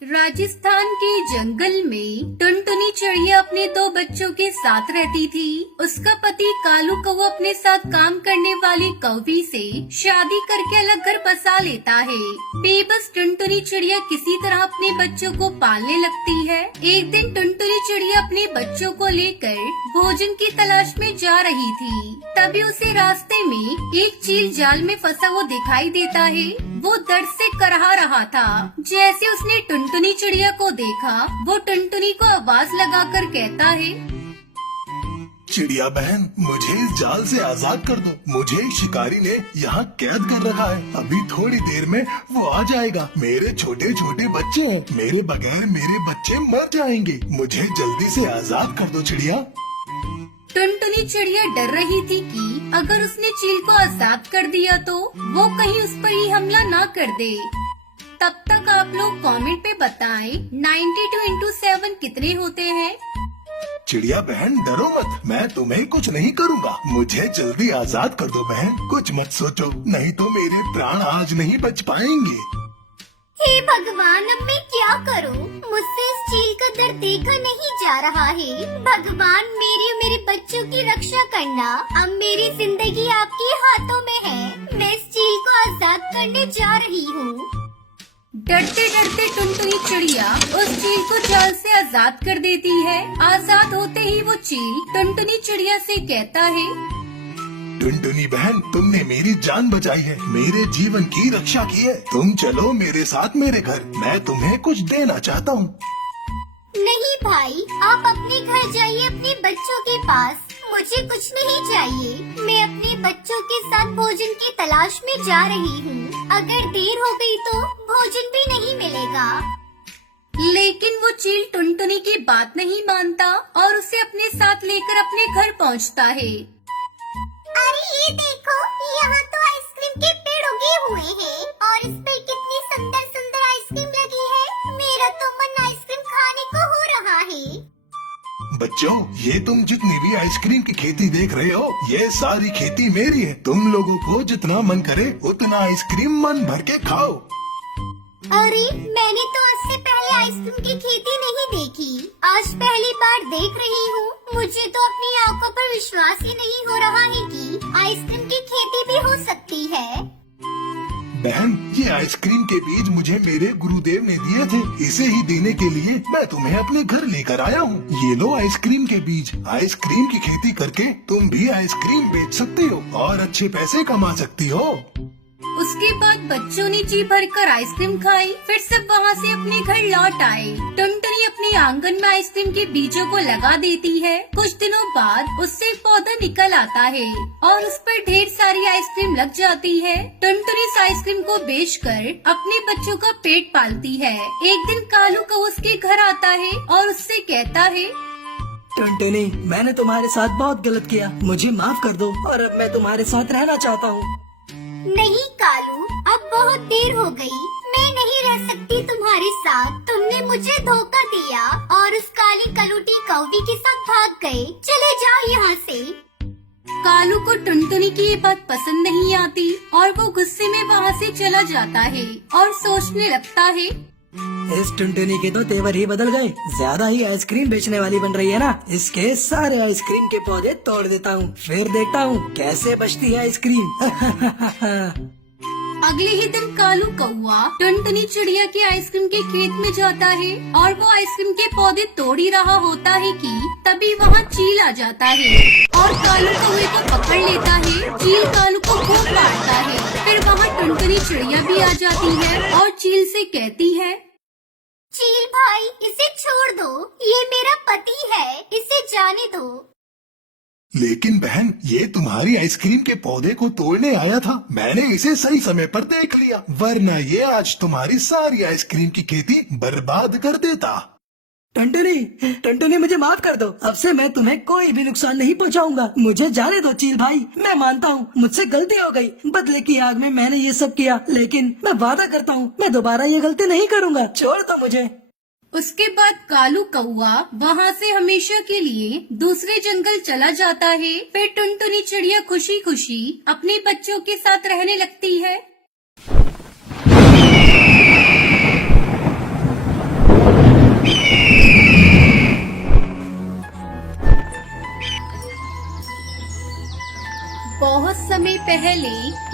राजस्थान के जंगल में टुनटुनी चिड़िया अपने दो बच्चों के साथ रहती थी। उसका पति कालू कौवा अपने साथ काम करने वाली कौवी से शादी करके अलग घर बसा लेता है। बेबस टुनटुनी चिड़िया किसी तरह अपने बच्चों को पालने लगती है। एक दिन टुनटुनी चिड़िया अपने बच्चों को लेकर भोजन की तलाश में जा रही थी। तभी उसे रास्ते में एक चील जाल में फंसा हुआ दिखाई देता है। वो दर्द से करहा रहा था। जैसे उसने टुनटुनी चिड़िया को देखा, वो टुनटुनी को आवाज लगाकर कहता है, चिड़िया बहन, मुझे इस जाल से आजाद कर दो। मुझे इस शिकारी ने यहाँ कैद कर रखा है। अभी थोड़ी देर में वो आ जाएगा। मेरे छोटे छोटे बच्चे हैं। मेरे बगैर मेरे बच्चे मर जाएंगे। मुझे जल्दी से आजाद कर दो चिड़िया। टुनटुनी चिड़िया डर रही थी कि अगर उसने चील को आजाद कर दिया तो वो कहीं उस पर ही हमला न कर दे। तब तक आप लोग कमेंट पे बताएं 92 into 7 कितने होते हैं। चिड़िया बहन, डरो मत, मैं तुम्हें कुछ नहीं करूँगा। मुझे जल्दी आजाद कर दो बहन। कुछ मत सोचो, नहीं तो मेरे प्राण आज नहीं बच पाएंगे। हे भगवान, अब मैं क्या करूं? मुझसे इस चील का दर्द देखा नहीं जा रहा है। भगवान, मेरी और मेरे बच्चों की रक्षा करना। अब मेरी जिंदगी आपके हाथों में है। मैं इस चील को आजाद करने जा रही हूँ। डरते डरते टुनटुनी चिड़िया उस चील को जाल से आजाद कर देती है। आजाद होते ही वो चील टुनटुनी चिड़िया से कहता है, टुनटुनी बहन, तुमने मेरी जान बचाई है, मेरे जीवन की रक्षा की है। तुम चलो मेरे साथ मेरे घर। मैं तुम्हें कुछ देना चाहता हूँ। नहीं भाई, आप अपने घर जाइए, अपने बच्चों के पास। मुझे कुछ नहीं चाहिए। मैं अपने बच्चों के साथ भोजन की तलाश में जा रही हूँ। अगर देर हो गई तो भोजन भी नहीं मिलेगा। लेकिन वो चील टुनटुनी की बात नहीं मानता और उसे अपने साथ लेकर अपने घर पहुँचता है। अरे ये देखो, यहाँ तो आइसक्रीम के पेड़ उगे हुए हैं और इस पर कितनी सुंदर सुंदर आइसक्रीम लगी है। मेरा तो मन आइसक्रीम खाने को हो रहा है। बच्चों, ये तुम जितनी भी आइसक्रीम की खेती देख रहे हो, ये सारी खेती मेरी है। तुम लोगों को जितना मन करे उतना आइसक्रीम मन भर के खाओ। अरे, मैंने तो इससे पहले आइसक्रीम की खेती नहीं देखी। आज पहली बार देख रही हूँ। मुझे तो अपनी आंखों पर विश्वास ही नहीं हो रहा है कि आइसक्रीम की खेती भी हो सकती है। बहन, ये आइसक्रीम के बीज मुझे मेरे गुरुदेव ने दिए थे। इसे ही देने के लिए मैं तुम्हें अपने घर लेकर आया हूँ। ये लो आइसक्रीम के बीज। आइसक्रीम की खेती करके तुम भी आइसक्रीम बेच सकती हो और अच्छे पैसे कमा सकती हो। उसके बाद बच्चों ने जी भरकर आइसक्रीम खाई। फिर सब वहाँ से अपने घर लौट आए। टुनटुनी अपने आंगन में आइसक्रीम के बीजों को लगा देती है। कुछ दिनों बाद उससे एक पौधा निकल आता है और उस पर ढेर सारी आइसक्रीम लग जाती है। टुनटुनी इस आइसक्रीम को बेचकर अपने बच्चों का पेट पालती है। एक दिन कालू कौवा उसके घर आता है और उससे कहता है, टुनटुनी, मैंने तुम्हारे साथ बहुत गलत किया। मुझे माफ कर दो और अब मैं तुम्हारे साथ रहना चाहता हूँ। नहीं कालू, अब बहुत देर हो गई। मैं नहीं रह सकती तुम्हारे साथ। तुमने मुझे धोखा दिया और उस काली कलूटी कौवी के साथ भाग गए। चले जाओ यहाँ से। कालू को टुनटुनी की ये बात पसंद नहीं आती और वो गुस्से में वहाँ से चला जाता है और सोचने लगता है, इस टुनटुनी के तो तेवर ही बदल गए। ज्यादा ही आइसक्रीम बेचने वाली बन रही है ना। इसके सारे आइसक्रीम के पौधे तोड़ देता हूँ, फिर देखता हूँ कैसे बचती है आइसक्रीम। अगले ही दिन कालू कौवा टुनटुनी चिड़िया के आइसक्रीम के खेत में जाता है और वो आइसक्रीम के पौधे तोड़ ही रहा होता है कि तभी वहाँ चील आ जाता है और कालू कौवे को पकड़ लेता है। चील कालू को खूब मारता है। फिर वहाँ टुनटुनी चिड़िया भी आ जाती है और चील से कहती है, चील भाई, इसे छोड़ दो। ये मेरा पति है, इसे जाने दो। लेकिन बहन, ये तुम्हारी आइसक्रीम के पौधे को तोड़ने आया था। मैंने इसे सही समय पर देख लिया, वरना ये आज तुम्हारी सारी आइसक्रीम की खेती बर्बाद कर देता। टुनटुनी, मुझे माफ कर दो। अब से मैं तुम्हें कोई भी नुकसान नहीं पहुंचाऊंगा। मुझे जाने दो चील भाई। मैं मानता हूँ मुझसे गलती हो गई। बदले की आग में मैंने ये सब किया, लेकिन मैं वादा करता हूँ मैं दोबारा ये गलती नहीं करूँगा। छोड़ दो मुझे। उसके बाद कालू कौवा वहाँ से हमेशा के लिए दूसरे जंगल चला जाता है। फिर टुनटुनी चिड़िया खुशी खुशी अपने बच्चों के साथ रहने लगती है।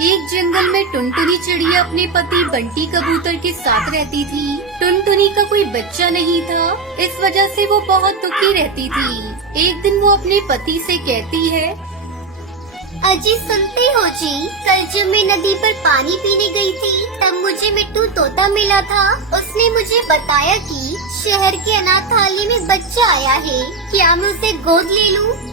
एक जंगल में टुनटुनी चिड़िया अपने पति बंटी कबूतर के साथ रहती थी। टुनटुनी का कोई बच्चा नहीं था, इस वजह से वो बहुत दुखी रहती थी। एक दिन वो अपने पति से कहती है, अजी सुनते हो जी, कल जब मैं नदी पर पानी पीने गई थी तब मुझे मिट्टू तोता मिला था। उसने मुझे बताया कि शहर के अनाथालय में बच्चा आया है, क्या मैं उसे गोद ले लूं?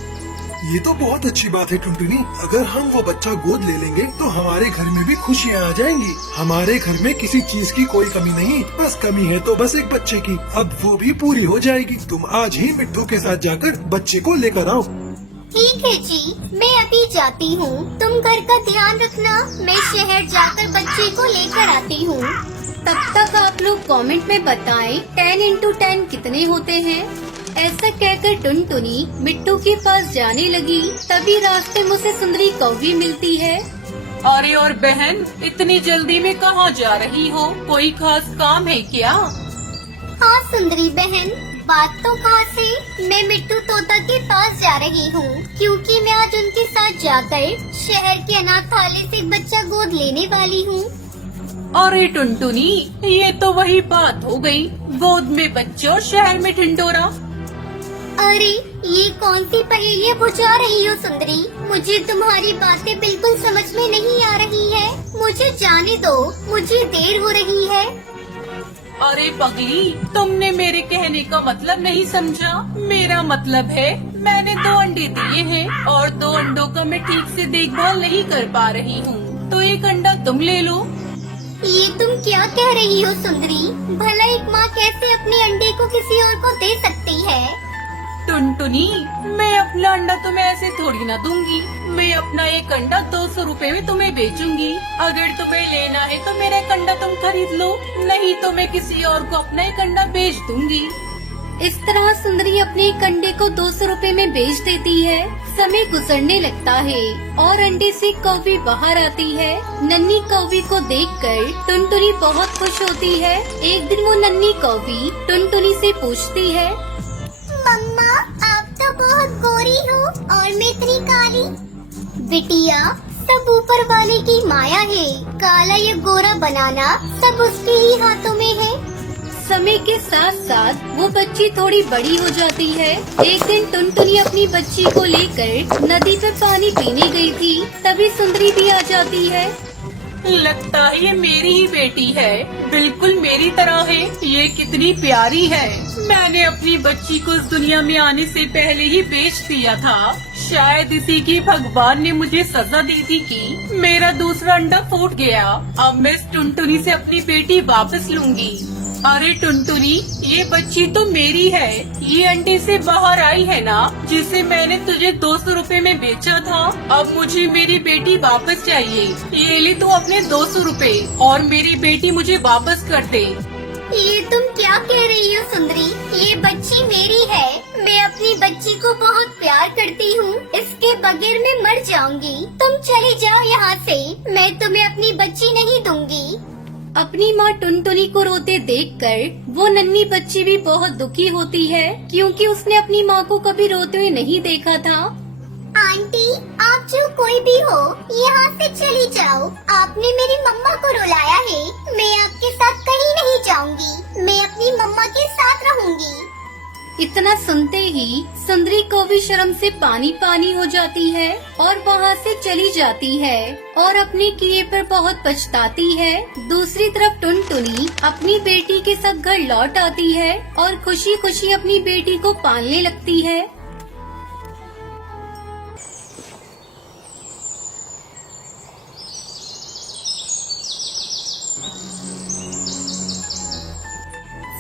ये तो बहुत अच्छी बात है टुनटुनी। अगर हम वो बच्चा गोद ले लेंगे तो हमारे घर में भी खुशियाँ आ जाएंगी। हमारे घर में किसी चीज की कोई कमी नहीं, बस कमी है तो बस एक बच्चे की। अब वो भी पूरी हो जाएगी। तुम आज ही मिट्टू के साथ जाकर बच्चे को लेकर आओ। ठीक है जी, मैं अभी जाती हूँ। तुम घर का ध्यान रखना, मैं शहर जाकर बच्चे को लेकर आती हूँ। तब तक आप लोग कमेंट में बताएं 10 into 10 कितने होते हैं। ऐसा कहकर टुनटुनी मिट्टू के पास जाने लगी। तभी रास्ते में उसे सुंदरी कौवी मिलती है। अरे और बहन, इतनी जल्दी में कहाँ जा रही हो? कोई खास काम है क्या? हाँ सुंदरी बहन, बात तो कहाँ से, मैं मिट्टू तोता के पास जा रही हूँ क्योंकि मैं आज उनके साथ जाकर शहर के अनाथालय से एक बच्चा गोद लेने वाली हूँ। अरे टुनटुनी, ये तो वही बात हो गई, गोद में बच्चे और शहर में ढिंढोरा। अरे ये कौन सी पहेलियाँ बुझा रही हो सुंदरी? मुझे तुम्हारी बातें बिल्कुल समझ में नहीं आ रही है। मुझे जाने दो, मुझे देर हो रही है। अरे पगली, तुमने मेरे कहने का मतलब नहीं समझा। मेरा मतलब है मैंने 2 अंडे दिए हैं और 2 अंडों का मैं ठीक से देखभाल नहीं कर पा रही हूँ, तो 1 अंडा तुम ले लो। ये तुम क्या कह रही हो सुंदरी? भला एक माँ कैसे अपने अंडे को किसी और को दे सकती है? टुनटुनी, मैं अपना अंडा तुम्हें ऐसे थोड़ी ना दूंगी। मैं अपना 1 अंडा 200 रुपए में तुम्हें बेचूंगी। अगर तुम्हें लेना है तो मेरा 1 अंडा तुम खरीद लो, नहीं तो मैं किसी और को अपना 1 अंडा बेच दूंगी। इस तरह सुंदरी अपने एक अंडे को 200 रुपए में बेच देती है। समय गुजरने लगता है और अंडे से कौवी बाहर आती है। नन्ही कौवी को देखकर टुनटुनी बहुत खुश होती है। एक दिन वो नन्ही कौवी टुनटुनी से पूछती है, मम्मा, आप तो बहुत गोरी हो और मैं इतनी काली। बिटिया, सब ऊपर वाले की माया है। काला या गोरा बनाना सब उसके ही हाथों में है। समय के साथ साथ वो बच्ची थोड़ी बड़ी हो जाती है। एक दिन टुनटुनी अपनी बच्ची को लेकर नदी पर पानी पीने गई थी। तभी सुंदरी भी आ जाती है। लगता है ये मेरी ही बेटी है, बिल्कुल मेरी तरह है। ये कितनी प्यारी है। मैंने अपनी बच्ची को इस दुनिया में आने से पहले ही बेच दिया था। शायद इसी की भगवान ने मुझे सजा दी थी कि मेरा दूसरा अंडा फूट गया। अब मैं इस टुनटुनी से अपनी बेटी वापस लूंगी। अरे टुनटुनी, ये बच्ची तो मेरी है। ये अंडे से बाहर आई है ना, जिसे मैंने तुझे 200 रुपए में बेचा था। अब मुझे मेरी बेटी वापस चाहिए। ये ले तू अपने 200 रुपए और मेरी बेटी मुझे वापस कर दे। ये तुम क्या कह रही हो सुंदरी? ये बच्ची मेरी है। मैं अपनी बच्ची को बहुत प्यार करती हूँ। इसके बगैर मैं मर जाऊंगी। तुम चली जाओ यहाँ से। मैं तुम्हें अपनी बच्ची नहीं दूंगी। अपनी माँ टुनटुनी को रोते देखकर वो नन्ही बच्ची भी बहुत दुखी होती है, क्योंकि उसने अपनी माँ को कभी रोते हुए नहीं देखा था। आंटी, आप जो कोई भी हो, यहाँ से चली जाओ। आपने मेरी मम्मा को रुलाया है। मैं आपके साथ कहीं नहीं जाऊंगी। मैं अपनी मम्मा के साथ रहूंगी। इतना सुनते ही सुंदरी को भी शर्म से पानी पानी हो जाती है और वहाँ से चली जाती है और अपने किए पर बहुत पछताती है। दूसरी तरफ टुनटुनी अपनी बेटी के साथ घर लौट आती है और खुशी खुशी अपनी बेटी को पालने लगती है।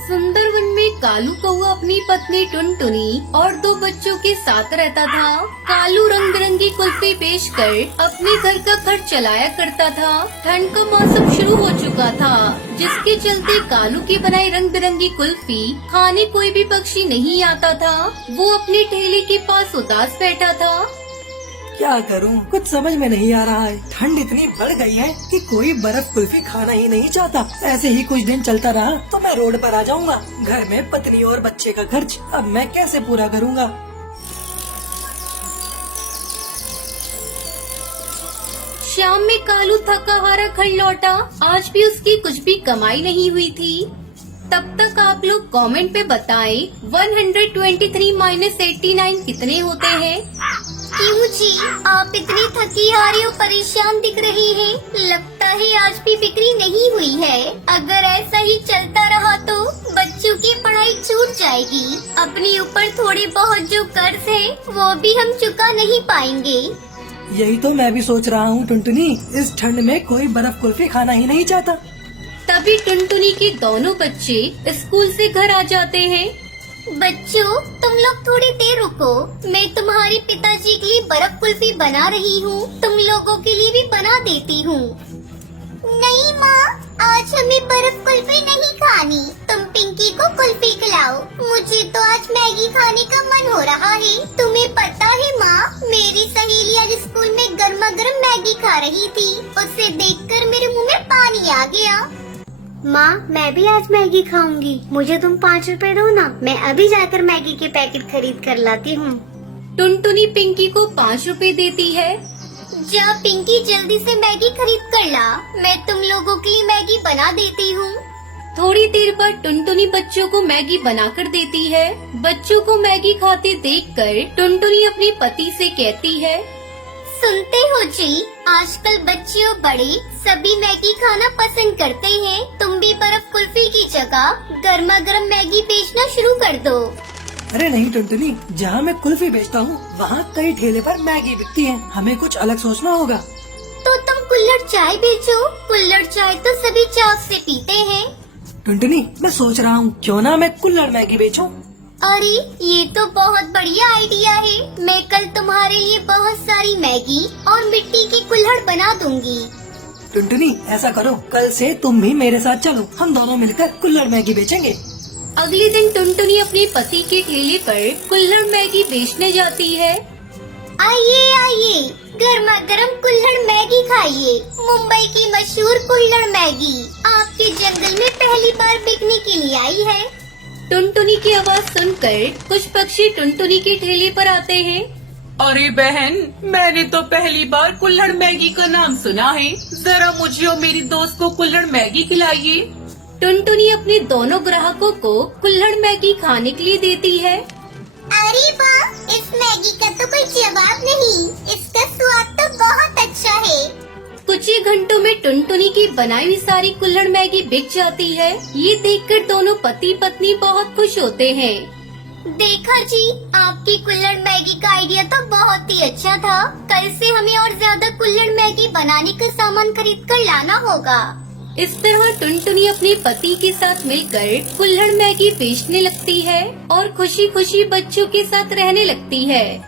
सुंदर वन में कालू कौआ अपनी पत्नी टुनटुनी और 2 बच्चों के साथ रहता था। कालू रंग बिरंगी कुल्फी बेचकर अपने घर का खर्च चलाया करता था। ठंड का मौसम शुरू हो चुका था, जिसके चलते कालू की बनाई रंग बिरंगी कुल्फी खाने कोई भी पक्षी नहीं आता था। वो अपने ठेले के पास उदास बैठा था। क्या करूं, कुछ समझ में नहीं आ रहा है। ठंड इतनी बढ़ गई है कि कोई बर्फ कुल्फी खाना ही नहीं चाहता। ऐसे ही कुछ दिन चलता रहा तो मैं रोड पर आ जाऊंगा। घर में पत्नी और बच्चे का खर्च अब मैं कैसे पूरा करूंगा। शाम में कालू थका हारा घर लौटा। आज भी उसकी कुछ भी कमाई नहीं हुई थी। तब तक आप लोग कमेंट पे बताएं 123 माइनस 89 कितने होते हैं। क्यों जी, आप इतनी थकी हारी और परेशान दिख रही हैं। लगता है आज भी बिक्री नहीं हुई है। अगर ऐसा ही चलता रहा तो बच्चों की पढ़ाई छूट जाएगी। अपने ऊपर थोड़े बहुत जो कर्ज है वो भी हम चुका नहीं पाएंगे। यही तो मैं भी सोच रहा हूँ टुनटुनी, इस ठंड में कोई बर्फ कुल्फी खाना ही नहीं चाहता। तभी टुनटुनी के दोनों बच्चे स्कूल से घर आ जाते हैं। बच्चों, तुम लोग थोड़ी देर रुको, मैं तुम्हारे पिताजी के लिए बर्फ कुल्फी बना रही हूँ। तुम लोगों के लिए भी बना देती हूँ। नहीं माँ, आज हमें बर्फ कुल्फी नहीं खानी। तुम पिंकी को कुल्फी खिलाओ। मुझे तो आज मैगी खाने का मन हो रहा है। तुम्हें पता है माँ, मेरी सहेली आज स्कूल में गर्मा गर्म मैगी खा रही थी। उसे देखकर मेरे मुँह में पानी आ गया। माँ, मैं भी आज मैगी खाऊंगी। मुझे तुम 5 रुपए दो ना, मैं अभी जाकर मैगी के पैकेट खरीद कर लाती हूँ। टुनटुनी पिंकी को 5 रुपए देती है। जा पिंकी, जल्दी से मैगी खरीद कर ला। मैं तुम लोगों के लिए मैगी बना देती हूँ। थोड़ी देर बाद टुनटुनी बच्चों को मैगी बनाकर देती है। बच्चों को मैगी खाते देखकर टुनटुनी अपने पति से कहती है, सुनते हो जी, आजकल बच्चे और बड़े सभी मैगी खाना पसंद करते हैं। तुम भी बर्फ कुल्फी की जगह गर्मा गर्म मैगी बेचना शुरू कर दो। अरे नहीं टुनटुनी, जहाँ मैं कुल्फी बेचता हूँ वहाँ कई ठेले पर मैगी बिकती है। हमें कुछ अलग सोचना होगा। तो तुम कुल्हड़ चाय बेचो। कुल्हड़ चाय तो सभी चाव से पीते हैं। टुनटुनी, मैं सोच रहा हूँ क्यों ना मैं कुल्हड़ मैगी बेचूं। अरे ये तो बहुत बढ़िया आइडिया है। मैं कल तुम्हारे लिए बहुत सारी मैगी और मिट्टी की कुल्हड़ बना दूंगी। टुनटुनी, ऐसा करो, कल से तुम भी मेरे साथ चलो। हम दोनों मिलकर कुल्हड़ मैगी बेचेंगे। अगले दिन टुनटुनी अपने पति के ठेले पर कुल्हड़ मैगी बेचने जाती है। आइए आइए, गर्मा गर्म कुल्हड़ मैगी खाइए। मुंबई की मशहूर कुल्हड़ मैगी आपके जंगल में पहली बार बिकने के लिए आई है। टुनटुनी की आवाज सुनकर कुछ पक्षी टुनटुनी के ठेले पर आते हैं। अरे बहन, मैंने तो पहली बार कुल्हड़ मैगी का नाम सुना है। जरा मुझे और मेरी दोस्त को कुल्हड़ मैगी खिलाइए। टुनटुनी अपने दोनों ग्राहकों को कुल्हड़ मैगी खाने के लिए देती है। अरे वाह, इस मैगी का तो कोई जवाब नहीं। इसका स्वाद तो बहुत अच्छा है। कुछ ही घंटों में टुनटुनी की बनाई हुई सारी कुल्हड़ मैगी बिक जाती है। ये देखकर दोनों पति पत्नी बहुत खुश होते हैं। देखा जी, आपकी कुल्हड़ मैगी का आइडिया तो बहुत ही अच्छा था। कल से हमें और ज्यादा कुल्हड़ मैगी बनाने का सामान खरीद कर लाना होगा। इस तरह टुनटुनी अपने पति के साथ मिलकर कुल्हड़ मैगी बेचने लगती है और खुशी खुशी बच्चों के साथ रहने लगती है।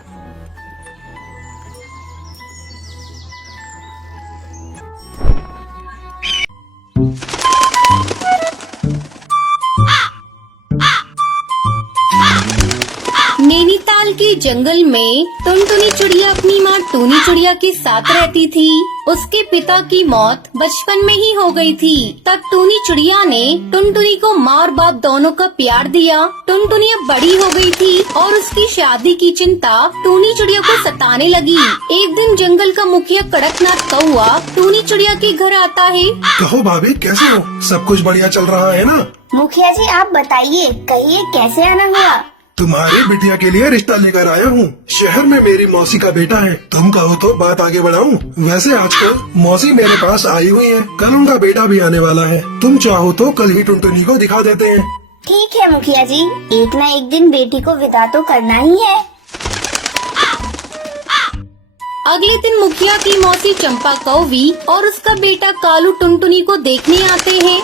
नैनीताल के जंगल में टुनटुनी चिड़िया अपनी माँ टूनी चिड़िया के साथ रहती थी। उसके पिता की मौत बचपन में ही हो गई थी। तब टूनी चिड़िया ने टुनटुनी को माँ और बाप दोनों का प्यार दिया। टुनटुनी अब बड़ी हो गई थी और उसकी शादी की चिंता टूनी चिड़िया को सताने लगी। एक दिन जंगल का मुखिया कड़कनाथ कौआ टूनी चिड़िया के घर आता है। कहो भाभी, कैसे हो? सब कुछ बढ़िया चल रहा है ना? मुखिया जी, आप बताइए, कहिए कैसे आना हुआ? तुम्हारी बिटिया के लिए रिश्ता लेकर आया हूँ। शहर में मेरी मौसी का बेटा है। तुम कहो तो बात आगे बढ़ाऊं। वैसे आजकल मौसी मेरे पास आई हुई है। कल उनका बेटा भी आने वाला है। तुम चाहो तो कल ही टुनटुनी को दिखा देते हैं। ठीक है मुखिया जी, एक न एक दिन बेटी को विदा तो करना ही है। अगले दिन मुखिया की मौसी चंपा कौवी और उसका बेटा कालू टुनटुनी को देखने आते हैं।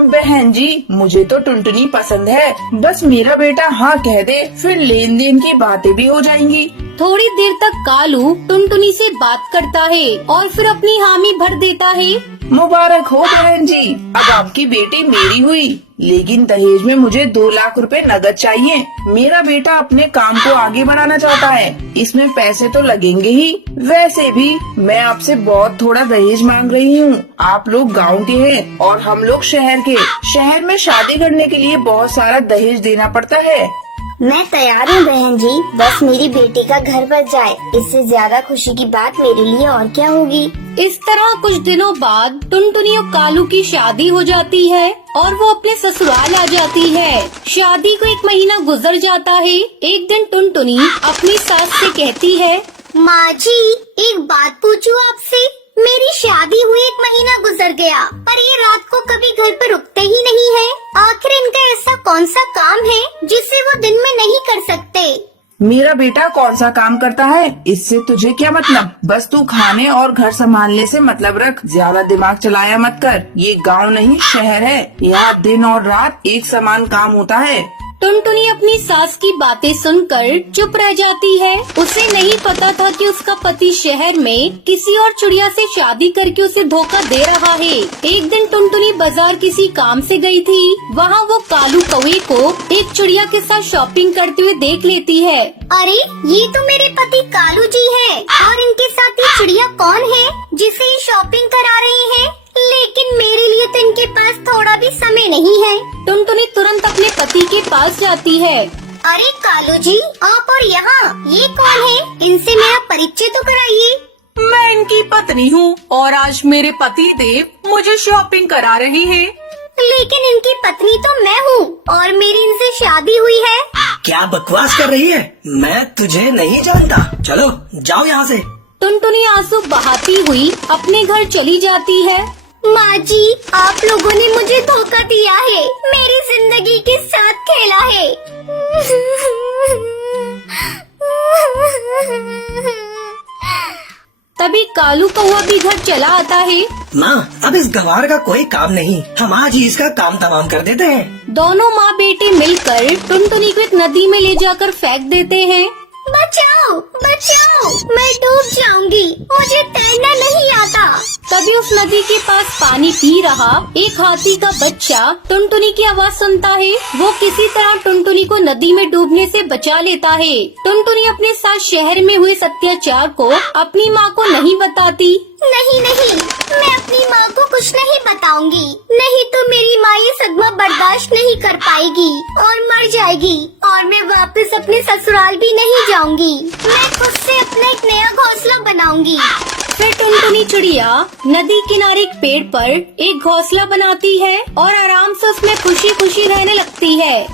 बहन जी, मुझे तो टुनटुनी पसंद है। बस मेरा बेटा हाँ कह दे, फिर लेन देन की बातें भी हो जाएंगी। थोड़ी देर तक कालू टुनटुनी से बात करता है और फिर अपनी हामी भर देता है। मुबारक हो बहन जी, अब आपकी बेटी मेरी हुई। लेकिन दहेज में मुझे 2 लाख रुपए नगद चाहिए। मेरा बेटा अपने काम को आगे बढ़ाना चाहता है, इसमें पैसे तो लगेंगे ही। वैसे भी मैं आपसे बहुत थोड़ा दहेज मांग रही हूँ। आप लोग गांव के हैं और हम लोग शहर के। शहर में शादी करने के लिए बहुत सारा दहेज देना पड़ता है। मैं तैयार हूँ बहन जी, बस मेरी बेटी का घर बन जाए, इससे ज्यादा खुशी की बात मेरे लिए और क्या होगी। इस तरह कुछ दिनों बाद टुनटुनी और कालू की शादी हो जाती है और वो अपने ससुराल आ जाती है। शादी को 1 महीना गुजर जाता है। एक दिन टुनटुनी अपनी सास से कहती है, माँ जी, एक बात पूछूं आपसे। मेरी शादी हुई 1 महीना गुजर गया, पर ये रात को कभी घर पर रुकते ही नहीं है। आखिर इनका ऐसा कौन सा काम है जिसे वो दिन में नहीं कर सकते? मेरा बेटा कौन सा काम करता है, इससे तुझे क्या मतलब। बस तू खाने और घर संभालने से मतलब रख, ज्यादा दिमाग चलाया मत कर। ये गांव नहीं शहर है, यहाँ दिन और रात एक समान काम होता है। टुनटुनी अपनी सास की बातें सुनकर चुप रह जाती है। उसे नहीं पता था कि उसका पति शहर में किसी और चिड़िया से शादी करके उसे धोखा दे रहा है। एक दिन टुनटुनी बाजार किसी काम से गई थी। वहाँ वो कालू कौवे को एक चिड़िया के साथ शॉपिंग करते हुए देख लेती है। अरे, ये तो मेरे पति कालू जी है, और इनके साथ ये चिड़िया कौन है जिसे ये शॉपिंग करा रही है? लेकिन मेरे लिए तो इनके पास थोड़ा भी समय नहीं है। टुनटुनी तुरंत अपने पति के पास जाती है। अरे कालू जी, आप और यहाँ ये कौन है? इनसे मेरा परिचय तो कराइए। मैं इनकी पत्नी हूँ और आज मेरे पति देव मुझे शॉपिंग करा रहे हैं। लेकिन इनकी पत्नी तो मैं हूँ और मेरी इनसे शादी हुई है। क्या बकवास कर रही है? मैं तुझे नहीं जानता। चलो जाओ यहाँ से। टुनटुनी आंसू बहाती हुई अपने घर चली जाती है। माँ जी, आप लोगों ने मुझे धोखा दिया है, मेरी जिंदगी के साथ खेला है। तभी कालू कौवा भी घर चला आता है। माँ, अब इस गवार का कोई काम नहीं, हम आज ही इसका काम तमाम कर देते हैं। दोनों माँ बेटे मिलकर टुनटुनी को एक नदी में ले जाकर फेंक देते हैं। बचाओ, बचाओ, मैं डूब जाऊंगी, मुझे तैरना नहीं आता। तभी उस नदी के पास पानी पी रहा एक हाथी का बच्चा टुनटुनी की आवाज सुनता है। वो किसी तरह टुनटुनी को नदी में डूबने से बचा लेता है। टुनटुनी अपने साथ शहर में हुए अत्याचार को अपनी माँ को नहीं बताती। नहीं नहीं, मैं अपनी माँ को कुछ नहीं बताऊंगी, नहीं तो मेरी माँ ये सदमा बर्दाश्त नहीं कर पाएगी और मर जाएगी, और मैं वापस अपने ससुराल भी नहीं जाऊंगी। मैं खुद से अपना एक नया घोंसला बनाऊंगी। फिर टुनटुनी चिड़िया नदी किनारे एक पेड़ पर एक घोंसला बनाती है और आराम से उसमें खुशी खुशी रहने लगती है।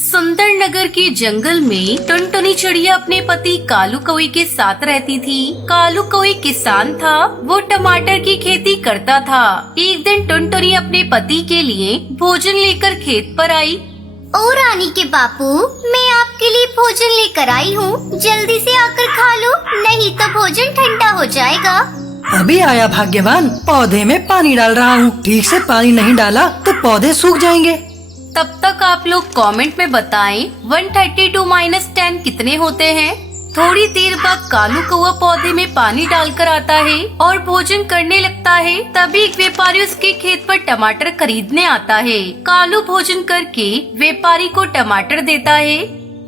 सुंदर नगर के जंगल में टुनटुनी चिड़िया अपने पति कालू कौवे के साथ रहती थी। कालू कौवे किसान था, वो टमाटर की खेती करता था। एक दिन टुनटुनी अपने पति के लिए भोजन लेकर खेत पर आई। ओ रानी के बापू, मैं आपके लिए भोजन लेकर आई हूँ, जल्दी से आकर खा लो, नहीं तो भोजन ठंडा हो जाएगा। अभी आया भाग्यवान, पौधे में पानी डाल रहा हूँ। ठीक से पानी नहीं डाला तो पौधे सूख जाएंगे। तब तक आप लोग कमेंट में बताएं 132 - 10 कितने होते हैं। थोड़ी देर बाद कालू कौवा पौधे में पानी डालकर आता है और भोजन करने लगता है। तभी एक व्यापारी उसके खेत पर टमाटर खरीदने आता है। कालू भोजन करके व्यापारी को टमाटर देता है।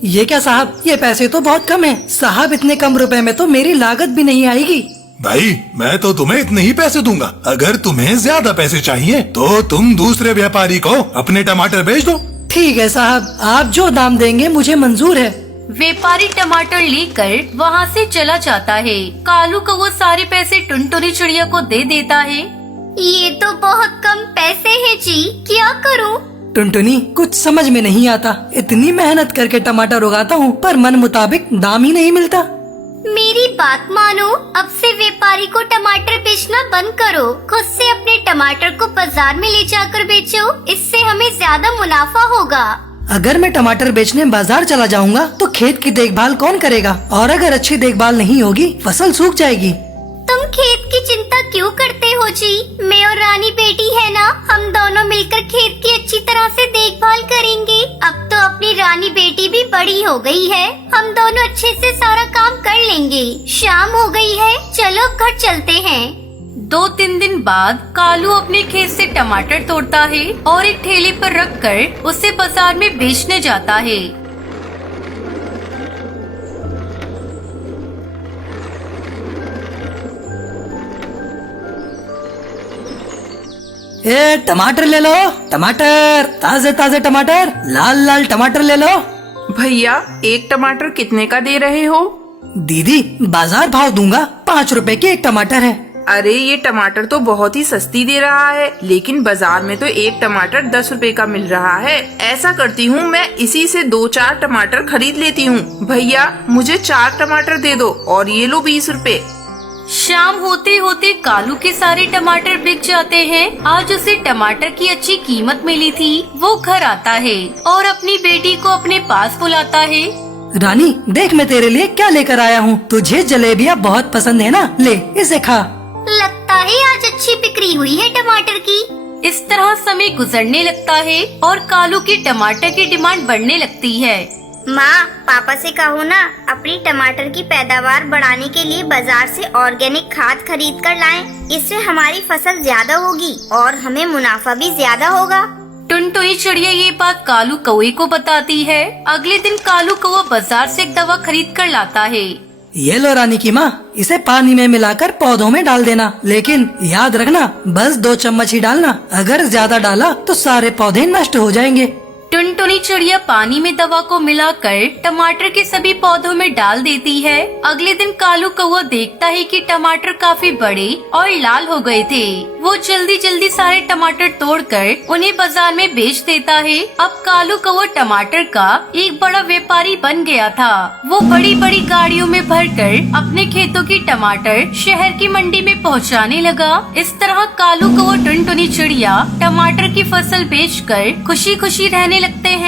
ये क्या साहब, ये पैसे तो बहुत कम है। साहब, इतने कम रुपए में तो मेरी लागत भी नहीं आएगी। भाई, मैं तो तुम्हें इतने ही पैसे दूंगा। अगर तुम्हें ज्यादा पैसे चाहिए तो तुम दूसरे व्यापारी को अपने टमाटर बेच दो। ठीक है साहब, आप जो दाम देंगे मुझे मंजूर है। व्यापारी टमाटर लेकर वहाँ से चला जाता है। कालू को वो सारे पैसे टुनटुनी चिड़िया को दे देता है। ये तो बहुत कम पैसे हैं जी, क्या करूँ? टुनटुनी, कुछ समझ में नहीं आता। इतनी मेहनत करके टमाटर उगाता हूँ पर मन मुताबिक दाम ही नहीं मिलता। मेरी बात मानो, अब से व्यापारी को टमाटर बेचना बंद करो, खुद से अपने टमाटर को बाजार में ले जाकर बेचो, इससे हमें ज्यादा मुनाफा होगा। अगर मैं टमाटर बेचने बाजार चला जाऊंगा तो खेत की देखभाल कौन करेगा? और अगर अच्छी देखभाल नहीं होगी फसल सूख जाएगी। तुम खेत की चिंता क्यों करते हो जी? मैं और रानी बेटी है ना, हम दोनों मिलकर खेत की अच्छी तरह से देखभाल करेंगे। अब तो अपनी रानी बेटी भी बड़ी हो गई है, हम दोनों अच्छे से सारा काम कर लेंगे। शाम हो गई है, चलो घर चलते हैं। 2-3 दिन बाद कालू अपने खेत से टमाटर तोड़ता है और एक ठेले पर रखकर उसे बाजार में बेचने जाता है। ए टमाटर ले लो, टमाटर, ताजे ताजे टमाटर, लाल लाल टमाटर ले लो। भैया एक टमाटर कितने का दे रहे हो? दीदी बाजार भाव दूंगा, 5 रुपए के एक टमाटर है। अरे ये टमाटर तो बहुत ही सस्ती दे रहा है, लेकिन बाजार में तो एक टमाटर 10 रुपए का मिल रहा है। ऐसा करती हूँ, मैं इसी से 2-4 टमाटर खरीद लेती हूँ। भैया मुझे 4 टमाटर दे दो और ये लो 20 रुपए। शाम होते होते कालू के सारे टमाटर बिक जाते हैं। आज उसे टमाटर की अच्छी कीमत मिली थी। वो घर आता है और अपनी बेटी को अपने पास बुलाता है। रानी देख मैं तेरे लिए क्या लेकर आया हूँ। तुझे जलेबियाँ बहुत पसंद है ना, ले इसे खा। लगता है आज अच्छी बिक्री हुई है टमाटर की। इस तरह समय गुजरने लगता है और कालू की टमाटर की डिमांड बढ़ने लगती है। माँ पापा से कहो ना, अपनी टमाटर की पैदावार बढ़ाने के लिए बाजार से ऑर्गेनिक खाद खरीद कर लाएं। इससे हमारी फसल ज्यादा होगी और हमें मुनाफा भी ज्यादा होगा। टुनटुनी चिड़िया ये बात कालू कौवे को बताती है। अगले दिन कालू कौवा बाजार से एक दवा खरीद कर लाता है। ये लो रानी की माँ, इसे पानी में मिलाकर पौधों में डाल देना, लेकिन याद रखना बस 2 चम्मच ही डालना। अगर ज्यादा डाला तो सारे पौधे नष्ट हो जाएंगे। टुनटुनी चिड़िया पानी में दवा को मिलाकर टमाटर के सभी पौधों में डाल देती है। अगले दिन कालू कौवा देखता है कि टमाटर काफी बड़े और लाल हो गए थे। वो जल्दी जल्दी सारे टमाटर तोड़कर उन्हें बाजार में बेच देता है। अब कालू कौवा टमाटर का एक बड़ा व्यापारी बन गया था। वो बड़ी बड़ी गाड़ियों में भरकर अपने खेतों की टमाटर शहर की मंडी में पहुंचाने लगा। इस तरह कालू कौवा टुनटुनी चिड़िया टमाटर की फसल बेचकर खुशी खुशी रहने लगते हैं।